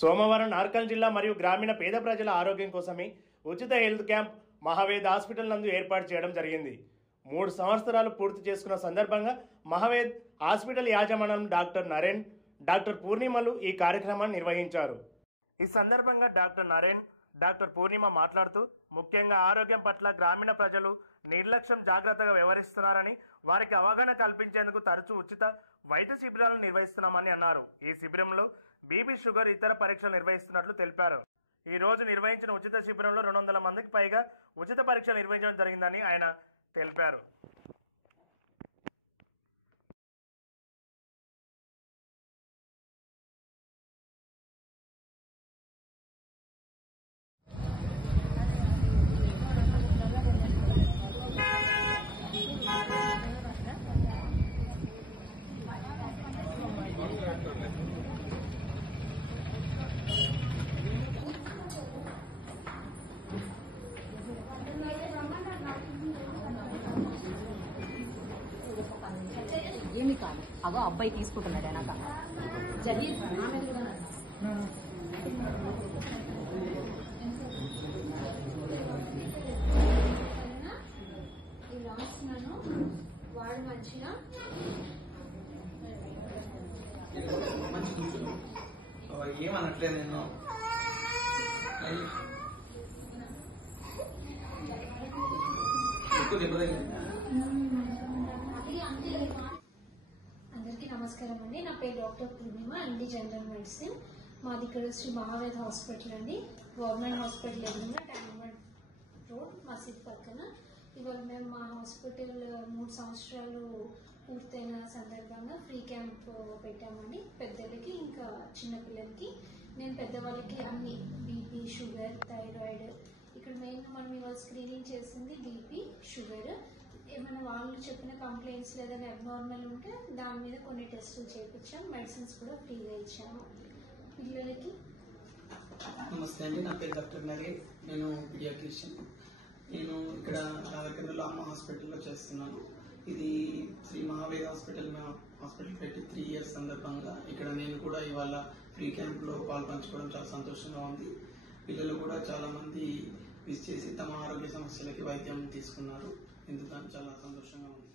సోమవారం నార్కల్ జిల్లా మరియు గ్రామీణ పేద ప్రజల ఆరోగ్యం కోసమే ఉచిత హెల్త్ క్యాంప్ మహావేద్ హాస్పిటల్ నందు ఏర్పాటు చేయడం జరిగింది. 3 సంవత్సరాలు పూర్తి చేసుకున్న సందర్భంగా మహావేద్ హాస్పిటల్ యాజమాన్యం డాక్టర్ నరేన్, డాక్టర్ పూర్ణిమలు ఈ కార్యక్రమాన్ని నిర్వహించారు. ఈ సందర్భంగా డాక్టర్ నరేన్, డాక్టర్ పూర్ణిమ మాట్లాడుతూ ముఖ్యంగా ఆరోగ్యం పట్ల గ్రామీణ ప్రజలు నిర్లక్ష్యం జాగ్రత్తగా వ్యవహరిస్తున్నారని, వారికి అవగాహన కల్పించేందుకు తరచూ ఉచిత వైద్య శిబిరాలను నిర్వహిస్తున్నామని అన్నారు. ఈ శిబిరంలో బీపీ, షుగర్, ఇతర పరీక్షలు నిర్వహిస్తున్నట్లు తెలిపారు. ఈ రోజు నిర్వహించిన ఉచిత శిబిరంలో 200 మందికి పైగా ఉచిత పరీక్షలు నిర్వహించడం జరిగిందని ఆయన తెలిపారు. ఏమి కాదు, అగో అబ్బాయి తీసుకుంటున్నాడు వెనక రాస్తున్నాను. వాడు మంచిగా ఏమనట్లేదు నేను. అందరికీ నమస్కారం అండి. నా పేరు డాక్టర్ పూర్ణిమ, ఎండి జనరల్ మెడిసిన్. మాది ఇక్కడ శ్రీ మహావేద్ హాస్పిటల్ అండి. గవర్నమెంట్ హాస్పిటల్ ఎదురుగా ట్యాంక్మెంట్ రోడ్, మసీద్ పక్కన. ఇవాళ మేము మా హాస్పిటల్ 3 సంవత్సరాలు పూర్తయిన సందర్భంగా ఫ్రీ క్యాంప్ పెట్టామండి. పెద్దలకి ఇంకా చిన్నపిల్లలకి. నేను పెద్దవాళ్ళకి అన్ని బీపీ, షుగర్, థైరాయిడ్, ఇక్కడ మెయిన్గా మనం ఇవాళ స్క్రీనింగ్ చేసింది బీపీ, షుగర్. ఏమైనా వాళ్ళు చెప్పిన కంప్లైంట్స్ ఏదైనా అబ్నార్మల్ ఉంటే దాని మీద కొన్ని టెస్టులు చేయించాం. మెడిసిన్స్ కూడా ఫ్రీగా ఇచ్చాము పిల్లలకి. నమస్తే అండి, నా పేరు డాక్టర్ నరేన్. నేను పీడియాట్రిషియన్. నేను ఇక్కడ నాగర్కర్నూలు అమ్మ హాస్పిటల్లో చేస్తున్నాను. ఇది శ్రీ మహావేద్ హాస్పిటల్ పెట్టి 3 ఇయర్స్ సందర్భంగా ఇక్కడ నేను కూడా ఇవాళ ఫ్రీ క్యాంప్ లో పాల్పంచుకోవడం చాలా సంతోషంగా ఉంది. పిల్లలు కూడా చాలా మంది విజ్ చేసి తమ ఆరోగ్య సమస్యలకి వైద్యం తీసుకున్నారు. ఎందుకని చాలా సంతోషంగా ఉంది.